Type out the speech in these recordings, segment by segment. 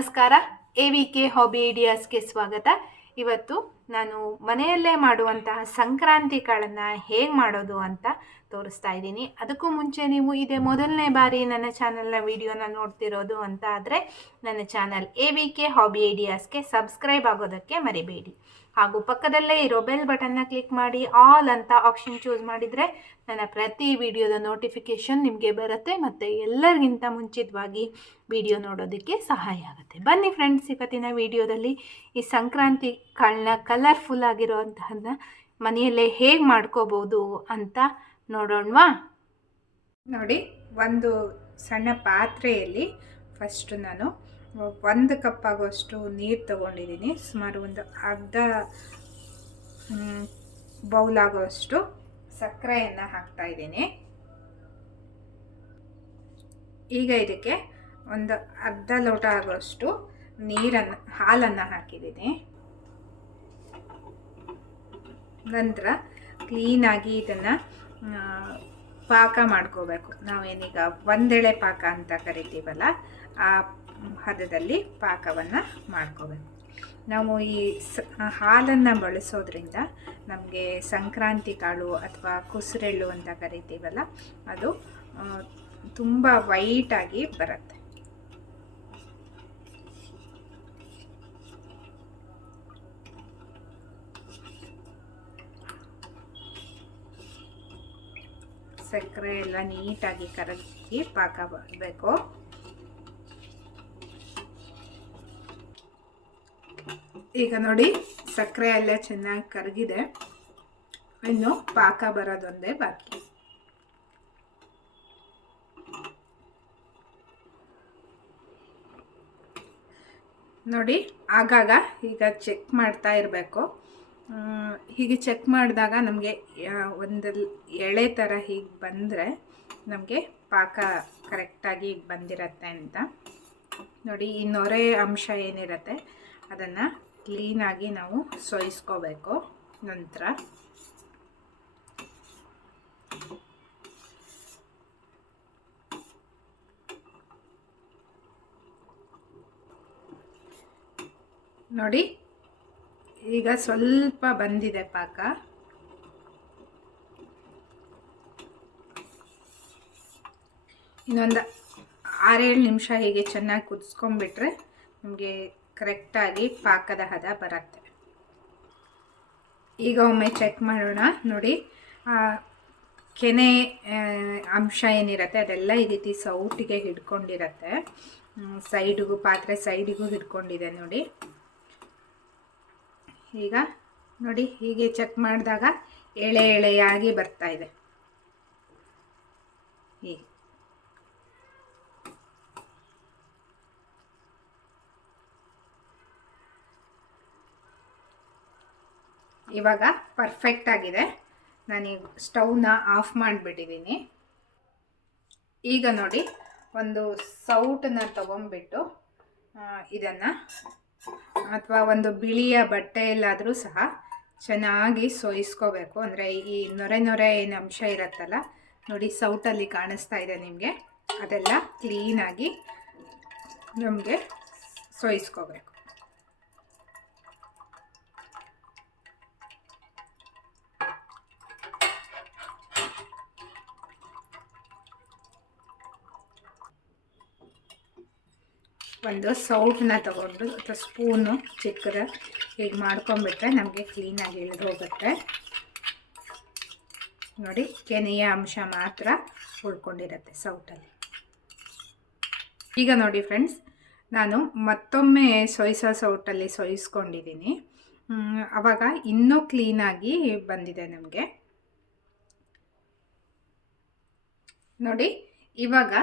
ನಮಸ್ಕಾರ. A V K hobby ಐಡಿಯಾಸ್ಗೆ ಸ್ವಾಗತ. ಇವತ್ತು ನಾನು ಮನೆಯಲ್ಲೇ ಮಾಡುವಂತಹ ಸಂಕ್ರಾಂತಿ ಕಾಳನ್ನು ಹೇಗೆ ಮಾಡೋದು ಅಂತ ತೋರಿಸ್ತಾ ಇದ್ದೀನಿ. ಅದಕ್ಕೂ ಮುಂಚೆ ನೀವು ಇದೇ ಮೊದಲನೇ ಬಾರಿ ನನ್ನ ಚಾನಲ್ನ ವಿಡಿಯೋನ ನೋಡ್ತಿರೋದು ಅಂತ ಆದರೆ ನನ್ನ channel A V K hobby ಐಡಿಯಾಸ್ಗೆ subscribe ಆಗೋದಕ್ಕೆ ಮರಿಬೇಡಿ. ಹಾಗೂ ಪಕ್ಕದಲ್ಲೇ ಇರೋ ಬೆಲ್ ಬಟನ್ನ ಕ್ಲಿಕ್ ಮಾಡಿ ಆಲ್ ಅಂತ ಆಪ್ಷನ್ ಚೂಸ್ ಮಾಡಿದರೆ ನನ್ನ ಪ್ರತಿ ವಿಡಿಯೋದ ನೋಟಿಫಿಕೇಷನ್ ನಿಮಗೆ ಬರುತ್ತೆ ಮತ್ತು ಎಲ್ಲರಿಗಿಂತ ಮುಂಚಿತವಾಗಿ ವಿಡಿಯೋ ನೋಡೋದಕ್ಕೆ ಸಹಾಯ ಆಗುತ್ತೆ. ಬನ್ನಿ ಫ್ರೆಂಡ್ಸ್ ಇವತ್ತಿನ ವಿಡಿಯೋದಲ್ಲಿ ಈ ಸಂಕ್ರಾಂತಿ ಕಾಳನ್ನ ಕಲರ್ಫುಲ್ ಆಗಿರೋಂತಹನ್ನ ಮನೆಯಲ್ಲೇ ಹೇಗೆ ಮಾಡ್ಕೋಬೋದು ಅಂತ ನೋಡೋಣವಾ? ನೋಡಿ, ಒಂದು ಸಣ್ಣ ಪಾತ್ರೆಯಲ್ಲಿ ಫಸ್ಟ್ ನಾನು ಒಂದು ಕಪ್ ಆಗುವಷ್ಟು ನೀರು ತಗೊಂಡಿದ್ದೀನಿ. ಸುಮಾರು ಒಂದು ಅರ್ಧ ಬೌಲ್ ಆಗುವಷ್ಟು ಸಕ್ಕರೆಯನ್ನು ಹಾಕ್ತಾ ಇದ್ದೀನಿ. ಈಗ ಇದಕ್ಕೆ ಒಂದು ಅರ್ಧ ಲೋಟ ಆಗುವಷ್ಟು ನೀರನ್ನು, ಹಾಲನ್ನು ಹಾಕಿದ್ದೀನಿ. ನಂತರ ಕ್ಲೀನಾಗಿ ಇದನ್ನು ಪಾಕ ಮಾಡ್ಕೋಬೇಕು. ನಾವೇನೀಗ ಒಂದೆಳೆ ಪಾಕ ಅಂತ ಕರಿತೀವಲ್ಲ, ಆ ಹದದಲ್ಲಿ ಪಾಕವನ್ನು ಮಾಡ್ಕೋಬೇಕು. ನಾವು ಈ ಸ ಹಾಲನ್ನು ಬಳಸೋದ್ರಿಂದ ನಮಗೆ ಸಂಕ್ರಾಂತಿ ಕಾಳು ಅಥವಾ ಕುಸುರೆಳ್ಳು ಅಂತ ಕರಿತೀವಲ್ಲ, ಅದು ತುಂಬ ವೈಟಾಗಿ ಬರುತ್ತೆ. ಸಕ್ಕರೆ ಎಲ್ಲ ನೀಟಾಗಿ ಕರಗಿ ಪಾಕ ಬರಬೇಕು ಈಗ ನೋಡಿ, ಸಕ್ಕರೆ ಎಲ್ಲ ಚೆನ್ನಾಗಿ ಕರಗಿದೆ. ಇನ್ನು ಪಾಕ ಬರೋದೊಂದೇ ಬಾಕಿ. ನೋಡಿ, ಆಗಾಗ ಈಗ ಚೆಕ್ ಮಾಡ್ತಾ ಇರಬೇಕು. ಹೀಗೆ ಚೆಕ್ ಮಾಡಿದಾಗ ನಮಗೆ ಒಂದು ಎಳೆ ಥರ ಹೀಗೆ ಬಂದರೆ ನಮಗೆ ಪಾಕ ಕರೆಕ್ಟಾಗಿ ಬಂದಿರತ್ತೆ ಅಂತ. ನೋಡಿ, ಈ ನೊರೆ ಅಂಶ ಏನಿರತ್ತೆ, ಅದನ್ನು ಕ್ಲೀನಾಗಿ ನಾವು ಸೋಯಿಸ್ಕೋಬೇಕು. ನಂತರ ನೋಡಿ, ಈಗ ಸ್ವಲ್ಪ ಬಂದಿದೆ ಪಾಕ. ಇನ್ನೊಂದು ಆರೇಳು ನಿಮಿಷ ಹೀಗೆ ಚೆನ್ನಾಗಿ ಕುದಿಸ್ಕೊಂಡ್ಬಿಟ್ರೆ ನಮಗೆ ಕರೆಕ್ಟಾಗಿ ಪಾಕದ ಹದ ಬರುತ್ತೆ. ಈಗ ಒಮ್ಮೆ ಚೆಕ್ ಮಾಡೋಣ. ನೋಡಿ ಕೆನೆ ಅಂಶ ಏನಿರುತ್ತೆ, ಅದೆಲ್ಲ ಈ ರೀತಿ ಸೌಟಿಗೆ ಹಿಡ್ಕೊಂಡಿರತ್ತೆ. ಸೈಡಿಗೂ ಪಾತ್ರೆ ಸೈಡಿಗೂ ಹಿಡ್ಕೊಂಡಿದೆ ನೋಡಿ. ಈಗ ನೋಡಿ, ಹೀಗೆ ಚೆಕ್ ಮಾಡಿದಾಗ ಎಳೆ ಎಳೆಯಾಗಿ ಬರ್ತಾ ಇದೆ. ಹೀಗೆ ಇವಾಗ ಪರ್ಫೆಕ್ಟ್ ಆಗಿದೆ. ನಾನೀಗ ಸ್ಟವ್ನ ಆಫ್ ಮಾಡಿಬಿಟ್ಟಿದ್ದೀನಿ ಈಗ ನೋಡಿ, ಒಂದು ಸೌಟನ್ನ ತಗೊಂಡ್ಬಿಟ್ಟು ಇದನ್ನು, ಅಥವಾ ಒಂದು ಬಿಳಿಯ ಬಟ್ಟೆಯಲ್ಲಾದರೂ ಸಹ ಚೆನ್ನಾಗಿ ಸೋಯಿಸ್ಕೋಬೇಕು. ಅಂದರೆ ಈ ನೊರೆ ನೊರೆ ಏನು ಅಂಶ ಇರುತ್ತಲ್ಲ, ನೋಡಿ ಸೌಟಲ್ಲಿ ಕಾಣಿಸ್ತಾ ಇದೆ ನಿಮಗೆ. ಅದೆಲ್ಲ ಕ್ಲೀನಾಗಿ ನಮಗೆ ಸೋಯಿಸ್ಕೋಬೇಕು. ಒಂದು ಸೌಟನ್ನ ತಗೊಂಡು ಅಥವಾ ಸ್ಪೂನು ಚಿಕ್ಕದ ಹೀಗೆ ಮಾಡ್ಕೊಂಬಿಟ್ರೆ ನಮಗೆ ಕ್ಲೀನಾಗಿ ಇಳಿದು ಹೋಗುತ್ತೆ. ನೋಡಿ, ಕೆನೆಯ ಅಂಶ ಮಾತ್ರ ಉಳ್ಕೊಂಡಿರುತ್ತೆ ಸೌಟಲ್ಲಿ. ಈಗ ನೋಡಿ ಫ್ರೆಂಡ್ಸ್, ನಾನು ಮತ್ತೊಮ್ಮೆ ಸೊಯ್ಸೋ ಸೌಟಲ್ಲಿ ಸೊಯಿಸ್ಕೊಂಡಿದ್ದೀನಿ ಆವಾಗ ಇನ್ನೂ ಕ್ಲೀನಾಗಿ ಬಂದಿದೆ ನಮಗೆ. ನೋಡಿ, ಇವಾಗ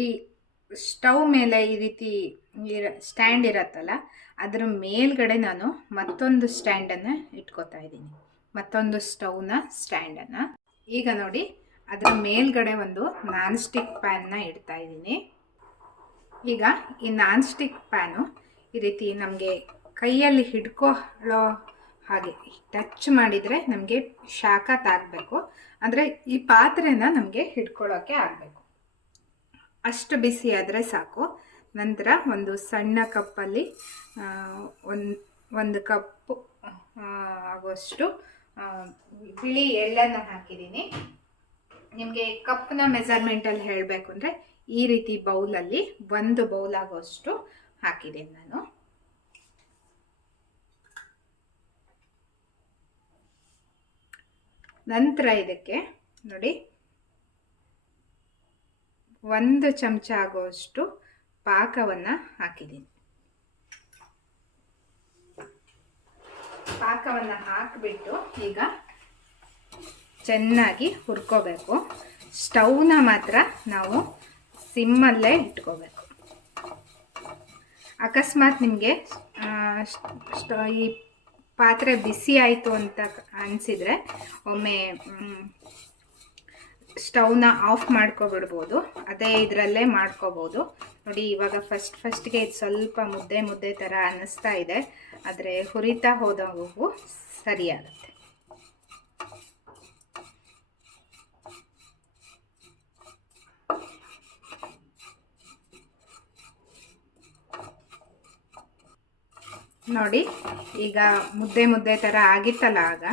ಈ ಸ್ಟವ್ ಮೇಲೆ ಈ ರೀತಿ ಇರ, ಸ್ಟ್ಯಾಂಡ್ ಇರತ್ತಲ್ಲ, ಅದರ ಮೇಲ್ಗಡೆ ನಾನು ಮತ್ತೊಂದು ಸ್ಟ್ಯಾಂಡನ್ನು ಇಟ್ಕೋತಾ ಇದ್ದೀನಿ. ಮತ್ತೊಂದು ಸ್ಟವ್ನ ಸ್ಟ್ಯಾಂಡನ್ನು. ಈಗ ನೋಡಿ, ಅದರ ಮೇಲ್ಗಡೆ ಒಂದು ನಾನ್ ಸ್ಟಿಕ್ ಪ್ಯಾನ್ನ ಇಡ್ತಾ ಇದ್ದೀನಿ. ಈಗ ಈ ನಾನ್ ಸ್ಟಿಕ್ ಪ್ಯಾನು ಈ ರೀತಿ ನಮಗೆ ಕೈಯಲ್ಲಿ ಹಿಡ್ಕೊಳ್ಳೋ ಹಾಗೆ ಟಚ್ ಮಾಡಿದರೆ ನಮಗೆ ಶಾಖ ತಾಗಬೇಕು. ಅಂದರೆ ಈ ಪಾತ್ರೆನ ನಮಗೆ ಹಿಡ್ಕೊಳ್ಳೋಕ್ಕೆ ಆಗಬೇಕು. ಅಷ್ಟು ಬಿಸಿ ಆದರೆ ಸಾಕು. ನಂತರ ಒಂದು ಸಣ್ಣ ಕಪ್ಪಲ್ಲಿ ಒಂದು ಒಂದು ಕಪ್ಪು ಆಗುವಷ್ಟು ಬಿಳಿ ಎಳ್ಳನ್ನು ಹಾಕಿದ್ದೀನಿ. ನಿಮಗೆ ಕಪ್ನ ಮೆಜರ್ಮೆಂಟಲ್ಲಿ ಹೇಳಬೇಕು ಅಂದರೆ ಈ ರೀತಿ ಬೌಲಲ್ಲಿ ಒಂದು ಬೌಲ್ ಆಗುವಷ್ಟು ಹಾಕಿದ್ದೀನಿ ನಾನು. ನಂತರ ಇದಕ್ಕೆ ನೋಡಿ ಒಂದು ಚಮಚ ಆಗುವಷ್ಟು ಪಾಕವನ್ನು ಹಾಕಿದ್ದೀನಿ. ಪಾಕವನ್ನು ಹಾಕಿಬಿಟ್ಟು ಈಗ ಚೆನ್ನಾಗಿ ಹುರ್ಕೋಬೇಕು. ಸ್ಟವ್ನ ಮಾತ್ರ ನಾವು ಸಿಮ್ಮಲ್ಲೇ ಇಟ್ಕೋಬೇಕು. ಅಕಸ್ಮಾತ್ ನಿಮಗೆ ಈ ಪಾತ್ರೆ ಬಿಸಿ ಆಯಿತು ಅಂತ ಅನಿಸಿದರೆ ಒಮ್ಮೆ ಸ್ಟವ್ನ ಆಫ್ ಮಾಡ್ಕೊಬಿಡ್ಬೋದು. ಅದೇ ಇದರಲ್ಲೇ ಮಾಡ್ಕೋಬೋದು. ನೋಡಿ, ಇವಾಗ ಫಸ್ಟ್, ಫಸ್ಟ್ಗೆ ಇದು ಸ್ವಲ್ಪ ಮುದ್ದೆ ಮುದ್ದೆ ಥರ ಅನ್ನಿಸ್ತಾ ಇದೆ. ಆದರೆ ಹುರಿತಾ ಹೋದವು ಸರಿಯಾಗುತ್ತೆ. ನೋಡಿ, ಈಗ ಮುದ್ದೆ ಮುದ್ದೆ ಥರ ಆಗಿತ್ತಲ್ಲ ಆಗ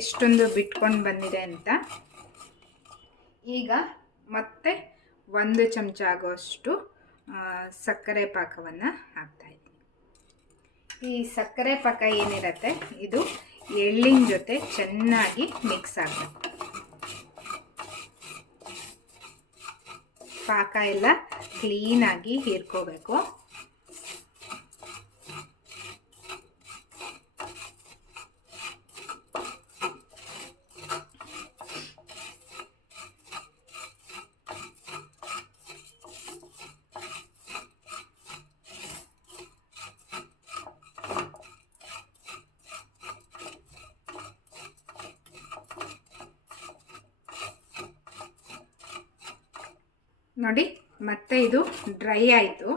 ಎಷ್ಟೊಂದು ಬಿಟ್ಕೊಂಡು ಬಂದಿದೆ ಅಂತ. ಈಗ ಮತ್ತೆ ಒಂದು ಚಮಚ ಆಗೋಷ್ಟು ಸಕ್ಕರೆ ಪಾಕವನ್ನು ಹಾಕ್ತಾಯಿದ್ದೀನಿ ಈ ಸಕ್ಕರೆ ಪಾಕ ಏನಿರುತ್ತೆ, ಇದು ಎಳ್ಳಿನ ಜೊತೆ ಚೆನ್ನಾಗಿ ಮಿಕ್ಸ್ ಆಗುತ್ತೆ ಪಾಕ ಎಲ್ಲ ಕ್ಲೀನಾಗಿ ಹೀರ್ಕೋಬೇಕು. ನೋಡಿ, ಮತ್ತೆ ಇದು ಡ್ರೈ ಆಯಿತು.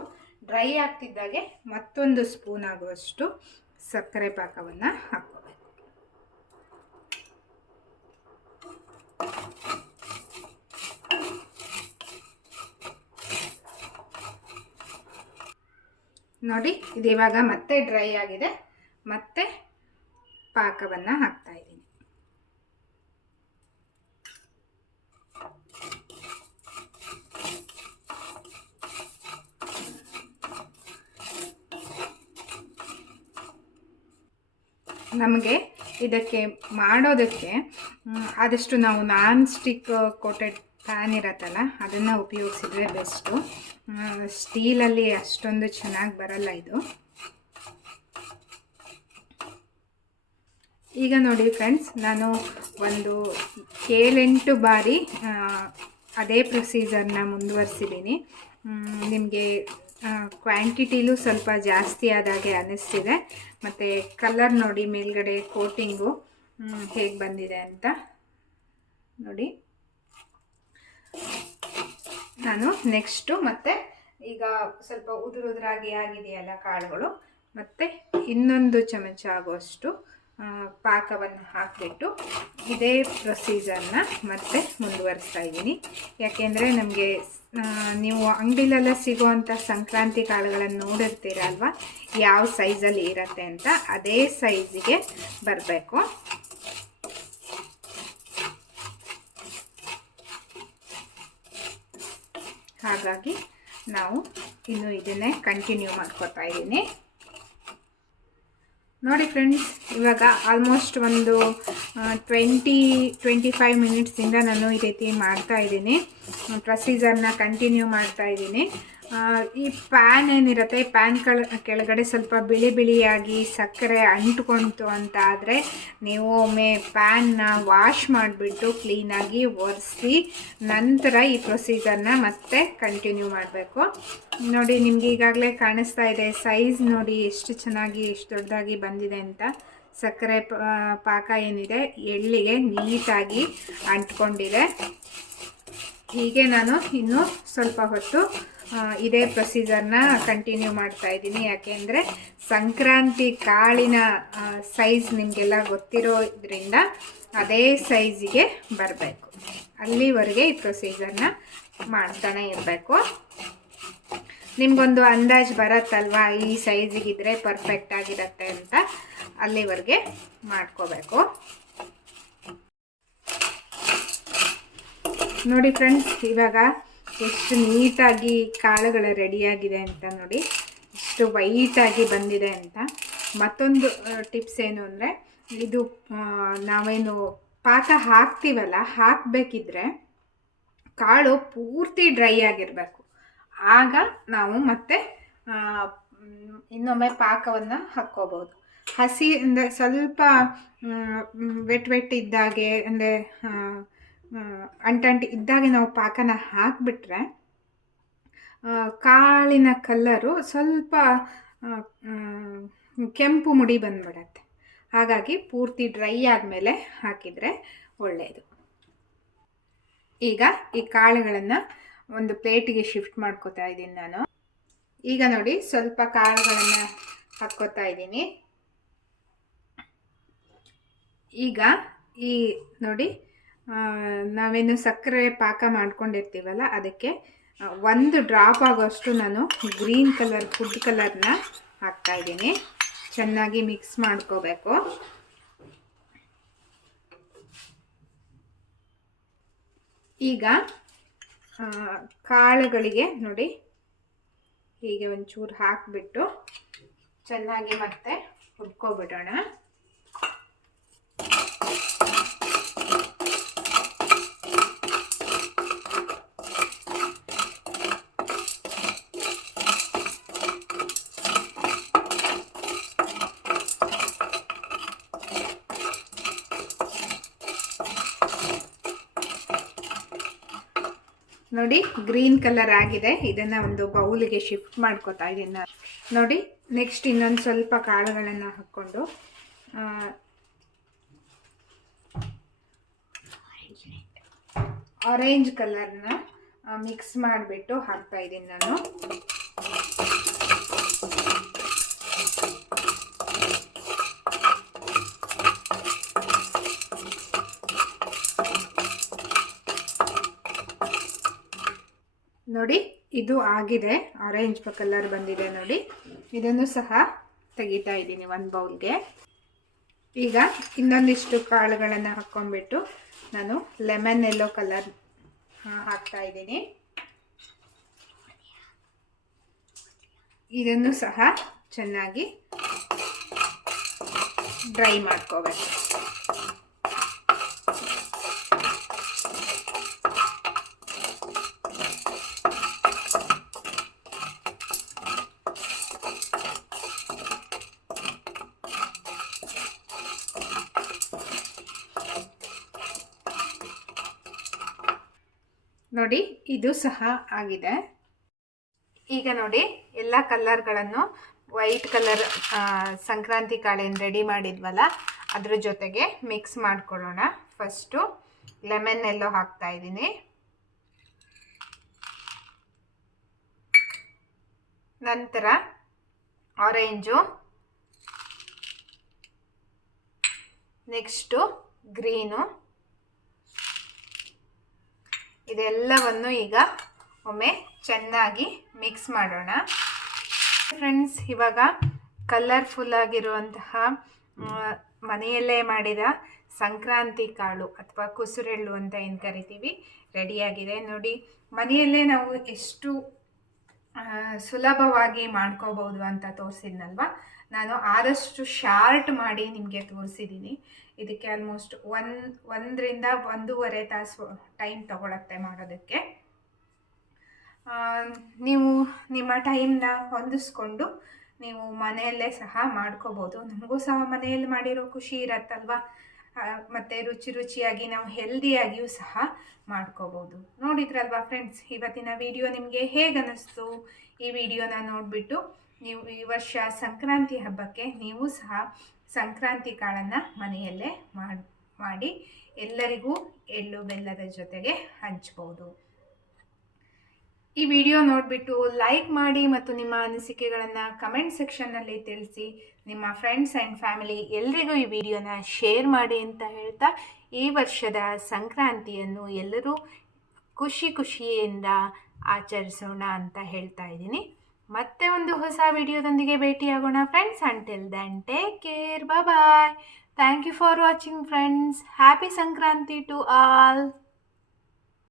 ಡ್ರೈ ಆಗ್ತಿದ್ದಾಗೆ ಮತ್ತೊಂದು ಸ್ಪೂನ್ ಆಗುವಷ್ಟು ಸಕ್ಕರೆ ಪಾಕವನ್ನು ಹಾಕ್ಕೋಬೇಕು. ನೋಡಿ, ಇದು ಇವಾಗ ಮತ್ತೆ ಡ್ರೈ ಆಗಿದೆ. ಮತ್ತೆ ಪಾಕವನ್ನು ಹಾಕ್ತಾ ಇದ್ದೀನಿ. ನಮಗೆ ಇದಕ್ಕೆ ಮಾಡೋದಕ್ಕೆ ಆದಷ್ಟು ನಾವು ನಾನ್ ಸ್ಟಿಕ್ ಕೋಟೆಡ್ ಪ್ಯಾನ್ ಇರತ್ತಲ್ಲ, ಅದನ್ನು ಉಪಯೋಗಿಸಿದ್ರೆ ಬೆಸ್ಟು ಸ್ಟೀಲಲ್ಲಿ ಅಷ್ಟೊಂದು ಚೆನ್ನಾಗಿ ಬರಲ್ಲ ಇದು. ಈಗ ನೋಡಿ ಫ್ರೆಂಡ್ಸ್ ನಾನು ಒಂದು ಏಳೆಂಟು ಬಾರಿ ಅದೇ ಪ್ರೊಸೀಜರ್ನ ಮುಂದುವರಿಸಿದ್ದೀನಿ ನಿಮಗೆ ಕ್ವಾಂಟಿಟಿಲೂ ಸ್ವಲ್ಪ ಜಾಸ್ತಿ ಆದಾಗೆ ಅನ್ನಿಸ್ತಿದೆ. ಮತ್ತು ಕಲರ್ ನೋಡಿ ಮೇಲ್ಗಡೆ ಕೋಟಿಂಗು ಹೇಗೆ ಬಂದಿದೆ ಅಂತ ನೋಡಿ. ನಾನು ನೆಕ್ಸ್ಟು ಮತ್ತೆ ಈಗ ಸ್ವಲ್ಪ ಉದುರು ಉದುರಾಗಿ ಆಗಿದೆಯಲ್ಲ ಕಾಳುಗಳು, ಮತ್ತು ಇನ್ನೊಂದು ಚಮಚ ಆಗುವಷ್ಟು ಪಾಕವನ್ನು ಹಾಕಿಬಿಟ್ಟು ಇದೇ ಪ್ರೊಸೀಜರ್ನ ಮತ್ತೆ ಮುಂದುವರಿಸ್ತಾ ಇದ್ದೀನಿ. ಯಾಕೆಂದರೆ ನಮಗೆ ನೀವು ಅಂಗಡಿಲೆಲ್ಲ ಸಿಗುವಂಥ ಸಂಕ್ರಾಂತಿ ಕಾಳುಗಳನ್ನು ನೋಡಿರ್ತೀರಲ್ವ? ಯಾವ ಸೈಜಲ್ಲಿ ಇರುತ್ತೆ ಅಂತ ಅದೇ ಸೈಜಿಗೆ ಬರಬೇಕು. ಹಾಗಾಗಿ ನಾವು ಇನ್ನು ಇದನ್ನೇ ಕಂಟಿನ್ಯೂ ಮಾಡ್ಕೋತಾ ಇದ್ದೀನಿ. ನೋಡಿ ಫ್ರೆಂಡ್ಸ್ ಇವಾಗ ಆಲ್ಮೋಸ್ಟ್ ಒಂದು ಟ್ವೆಂಟಿ ಟ್ವೆಂಟಿ ಫೈವ್ ಮಿನಿಟ್ಸಿಂದ ನಾನು ಈ ರೀತಿ ಮಾಡ್ತಾ ಇದ್ದೀನಿ. ಪ್ರೊಸೀಜರ್ನ ಕಂಟಿನ್ಯೂ ಮಾಡ್ತಾ ಇದ್ದೀನಿ. ಈ ಪ್ಯಾನ್ ಏನಿರುತ್ತೆ? ಪ್ಯಾನ್ ಕಳ, ಕೆಳಗಡೆ ಸ್ವಲ್ಪ ಬಿಳಿ ಬಿಳಿಯಾಗಿ ಸಕ್ಕರೆ ಅಂಟ್ಕೊಂತು ಅಂತ ಆದರೆ ನೀವು ಒಮ್ಮೆ ಪ್ಯಾನ್ನ ವಾಶ್ ಮಾಡಿಬಿಟ್ಟು ಕ್ಲೀನಾಗಿ ಒರೆಸಿ ನಂತರ ಈ ಪ್ರೊಸೀಜರ್ನ ಮತ್ತೆ ಕಂಟಿನ್ಯೂ ಮಾಡಬೇಕು. ನೋಡಿ, ನಿಮ್ಗೆ ಈಗಾಗಲೇ ಕಾಣಿಸ್ತಾ ಇದೆ ಸೈಜ್ ನೋಡಿ ಎಷ್ಟು ಚೆನ್ನಾಗಿ, ಎಷ್ಟು ದೊಡ್ಡದಾಗಿ ಬಂದಿದೆ ಅಂತ. ಸಕ್ಕರೆ ಪಾಕ ಏನಿದೆ, ಎಳ್ಳಿಗೆ ನೀಟಾಗಿ ಅಂಟ್ಕೊಂಡಿದೆ. ಹೀಗೆ ನಾನು ಇನ್ನು ಸ್ವಲ್ಪ ಹೊತ್ತು ಇದೇ ಪ್ರೊಸೀಜರ್ನ ಕಂಟಿನ್ಯೂ ಮಾಡ್ತಾ ಇದ್ದೀನಿ. ಯಾಕೆಂದರೆ ಸಂಕ್ರಾಂತಿ ಕಾಳಿನ ಸೈಜ್ ನಿಮಗೆಲ್ಲ ಗೊತ್ತಿರೋದ್ರಿಂದ ಅದೇ ಸೈಜಿಗೆ ಬರಬೇಕು. ಅಲ್ಲಿವರೆಗೆ ಈ ಪ್ರೊಸೀಜರ್ನ ಮಾಡ್ತಾನೆ ಇರಬೇಕು. ನಿಮಗೊಂದು ಅಂದಾಜು ಬರತ್ತಲ್ವಾ? ಈ ಸೈಜಿಗಿದ್ರೆ ಪರ್ಫೆಕ್ಟ್ ಆಗಿರತ್ತೆ ಅಂತ ಅಲ್ಲಿವರೆಗೆ ಮಾಡ್ಕೋಬೇಕು. ನೋಡಿ ಫ್ರೆಂಡ್ಸ್ ಇವಾಗ ಎಷ್ಟು ನೀಟಾಗಿ ಕಾಳುಗಳು ರೆಡಿಯಾಗಿದೆ ಅಂತ ನೋಡಿ ಎಷ್ಟು ವೈಟಾಗಿ ಬಂದಿದೆ ಅಂತ. ಮತ್ತೊಂದು ಟಿಪ್ಸ್ ಏನು ಅಂದರೆ, ಇದು ನಾವೇನು ಪಾಕ ಹಾಕ್ತೀವಲ್ಲ, ಹಾಕಬೇಕಿದ್ರೆ ಕಾಳು ಪೂರ್ತಿ ಡ್ರೈ ಆಗಿರಬೇಕು. ಆಗ ನಾವು ಮತ್ತೆ ಇನ್ನೊಮ್ಮೆ ಪಾಕವನ್ನು ಹಾಕ್ಕೋಬೋದು ಹಸಿ, ಅಂದರೆ ಸ್ವಲ್ಪ ವೆಟ್ ವೆಟ್ ಇದ್ದಾಗೆ, ಅಂದರೆ ಅಂಟಂಟು ಇದ್ದಾಗೆ ನಾವು ಪಾಕನ ಹಾಕಿಬಿಟ್ರೆ ಕಾಳಿನ ಕಲ್ಲರು ಸ್ವಲ್ಪ ಕೆಂಪು ಮುಡಿ ಬಂದ್ಬಿಡತ್ತೆ. ಹಾಗಾಗಿ ಪೂರ್ತಿ ಡ್ರೈ ಆದಮೇಲೆ ಹಾಕಿದರೆ ಒಳ್ಳೆಯದು. ಈಗ ಈ ಕಾಳುಗಳನ್ನು ಒಂದು ಪ್ಲೇಟಿಗೆ ಶಿಫ್ಟ್ ಮಾಡ್ಕೋತಾ ಇದ್ದೀನಿ ನಾನು. ಈಗ ನೋಡಿ, ಸ್ವಲ್ಪ ಕಾಳುಗಳನ್ನು ಹಾಕ್ಕೋತಾ ಇದ್ದೀನಿ. ಈಗ ಈ ನೋಡಿ ನಾವೇನು ಸಕ್ಕರೆ ಪಾಕ ಮಾಡ್ಕೊಂಡಿರ್ತೀವಲ್ಲ, ಅದಕ್ಕೆ ಒಂದು ಡ್ರಾಪ್ ಆಗೋಷ್ಟು ನಾನು ಗ್ರೀನ್ ಕಲರ್ ಫುಡ್ ಕಲರ್ನ ಹಾಕ್ತಾ ಇದ್ದೀನಿ. ಚೆನ್ನಾಗಿ ಮಿಕ್ಸ್ ಮಾಡ್ಕೋಬೇಕು. ಈಗ ಕಾಳುಗಳಿಗೆ ನೋಡಿ, ಹೀಗೆ ಒಂಚೂರು ಹಾಕಿಬಿಟ್ಟು ಚೆನ್ನಾಗಿ ಮತ್ತೆ ಹುಡ್ಕೊಬಿಡೋಣ ನೋಡಿ ಗ್ರೀನ್ ಕಲರ್ ಆಗಿದೆ. ಇದನ್ನ ಒಂದು ಬೌಲಿಗೆ ಶಿಫ್ಟ್ ಮಾಡ್ಕೋತಾ ಇದೀನಿ ನಾನು. ನೋಡಿ ನೆಕ್ಸ್ಟ್ ಇನ್ನೊಂದು ಸ್ವಲ್ಪ ಕಾಳುಗಳನ್ನು ಹಾಕ್ಕೊಂಡು ಆ, ಆರೆಂಜ್ ಕಲರ್ನ ಮಿಕ್ಸ್ ಮಾಡಿಬಿಟ್ಟು ಹಾಕ್ತಾ ಇದ್ದೀನಿ ನಾನು. ನೋಡಿ, ಇದು ಆಗಿದೆ. ಆರೆಂಜ್ ಕಲರ್ ಬಂದಿದೆ ನೋಡಿ. ಇದನ್ನು ಸಹ ತೆಗಿತಾ ಇದ್ದೀನಿ ಒಂದು ಬೌಲ್ಗೆ. ಈಗ ಇನ್ನೊಂದಿಷ್ಟು ಕಾಳುಗಳನ್ನು ಹಾಕ್ಕೊಂಡ್ಬಿಟ್ಟು ನಾನು ಲೆಮನ್ ಎಲ್ಲೋ ಕಲರ್ ಹಾಕ್ತಾ ಇದ್ದೀನಿ. ಇದನ್ನು ಸಹ ಚೆನ್ನಾಗಿ ಡ್ರೈ ಮಾಡ್ಕೋಬೇಕು. ಇದು ಸಹ ಆಗಿದೆ. ಈಗ ನೋಡಿ, ಎಲ್ಲ ಕಲ್ಲರ್ಗಳನ್ನು ವೈಟ್ ಕಲರ್ ಸಂಕ್ರಾಂತಿ ಕಾಳೇನು ರೆಡಿ ಮಾಡಿದ್ವಲ್ಲ, ಅದ್ರ ಜೊತೆಗೆ ಮಿಕ್ಸ್ ಮಾಡ್ಕೊಳ್ಳೋಣ. ಫಸ್ಟು ಲೆಮನ್ ಎಲ್ಲೋ ಹಾಕ್ತಾ ಇದ್ದೀನಿ. ನಂತರ ಆರೆಂಜು ನೆಕ್ಸ್ಟು ಗ್ರೀನು ಇದೆಲ್ಲವನ್ನು ಈಗ ಒಮ್ಮೆ ಚೆನ್ನಾಗಿ ಮಿಕ್ಸ್ ಮಾಡೋಣ. ಫ್ರೆಂಡ್ಸ್ ಇವಾಗ ಕಲರ್ಫುಲ್ ಆಗಿರುವಂತಹ ಮನೆಯಲ್ಲೇ ಮಾಡಿದ ಸಂಕ್ರಾಂತಿ ಕಾಳು ಅಥವಾ ಕುಸುರೆಳ್ಳು ಅಂತ ಏನು ಕರಿತೀವಿ ರೆಡಿಯಾಗಿದೆ ನೋಡಿ, ಮನೆಯಲ್ಲೇ ನಾವು ಎಷ್ಟು ಸುಲಭವಾಗಿ ಮಾಡ್ಕೋಬಹುದು ಅಂತ ತೋರಿಸಿದ್ನಲ್ವ? ನಾನು ಆದಷ್ಟು ಶಾರ್ಟ್ ಮಾಡಿ ನಿಮಗೆ ತೋರಿಸಿದ್ದೀನಿ ಇದಕ್ಕೆ ಆಲ್ಮೋಸ್ಟ್ ಒನ್ ಒಂದರಿಂದ ಒಂದೂವರೆ ತಾಸು ಟೈಮ್ ತಗೊಳತ್ತೆ ಮಾಡೋದಕ್ಕೆ. ನೀವು ನಿಮ್ಮ ಟೈಮ್ನ ಹೊಂದಿಸ್ಕೊಂಡು ನೀವು ಮನೆಯಲ್ಲೇ ಸಹ ಮಾಡ್ಕೋಬೋದು. ನಮಗೂ ಸಹ ಮನೆಯಲ್ಲಿ ಮಾಡಿರೋ ಖುಷಿ ಇರತ್ತಲ್ವಾ? ಮತ್ತೆ ರುಚಿ ರುಚಿಯಾಗಿ ನಾವು ಹೆಲ್ದಿಯಾಗಿಯೂ ಸಹ ಮಾಡ್ಕೋಬೋದು. ನೋಡಿದ್ರಲ್ವಾ ಫ್ರೆಂಡ್ಸ್ ಇವತ್ತಿನ ವಿಡಿಯೋ ನಿಮಗೆ ಹೇಗೆ ಅನ್ನಿಸ್ತು ಈ ವಿಡಿಯೋನ ನೋಡಿಬಿಟ್ಟು ನೀವು ಈ ವರ್ಷ ಸಂಕ್ರಾಂತಿ ಹಬ್ಬಕ್ಕೆ ನೀವು ಸಹ ಸಂಕ್ರಾಂತಿ ಕಾಳನ್ನು ಮನೆಯಲ್ಲೇ ಮಾಡಿ ಎಲ್ಲರಿಗೂ ಎಳ್ಳು ಬೆಲ್ಲದ ಜೊತೆಗೆ ಹಂಚ್ಬೋದು. ಈ ವಿಡಿಯೋ ನೋಡಿಬಿಟ್ಟು ಲೈಕ್ ಮಾಡಿ ಮತ್ತು ನಿಮ್ಮ ಅನಿಸಿಕೆಗಳನ್ನು ಕಮೆಂಟ್ ಸೆಕ್ಷನ್ನಲ್ಲಿ ತಿಳಿಸಿ. ನಿಮ್ಮ ಫ್ರೆಂಡ್ಸ್ ಆ್ಯಂಡ್ ಫ್ಯಾಮಿಲಿ ಎಲ್ರಿಗೂ ಈ ವಿಡಿಯೋನ ಶೇರ್ ಮಾಡಿ ಅಂತ ಹೇಳ್ತಾ ಈ ವರ್ಷದ ಸಂಕ್ರಾಂತಿಯನ್ನು ಎಲ್ಲರೂ ಖುಷಿ ಖುಷಿಯಿಂದ ಆಚರಿಸೋಣ ಅಂತ ಹೇಳ್ತಾ ಇದ್ದೀನಿ. ಮತ್ತೆ ಒಂದು ಹೊಸ ವಿಡಿಯೋದೊಂದಿಗೆ ಭೇಟಿಯಾಗೋಣ friends until then take care bye thank you for watching friends happy Sankranti to all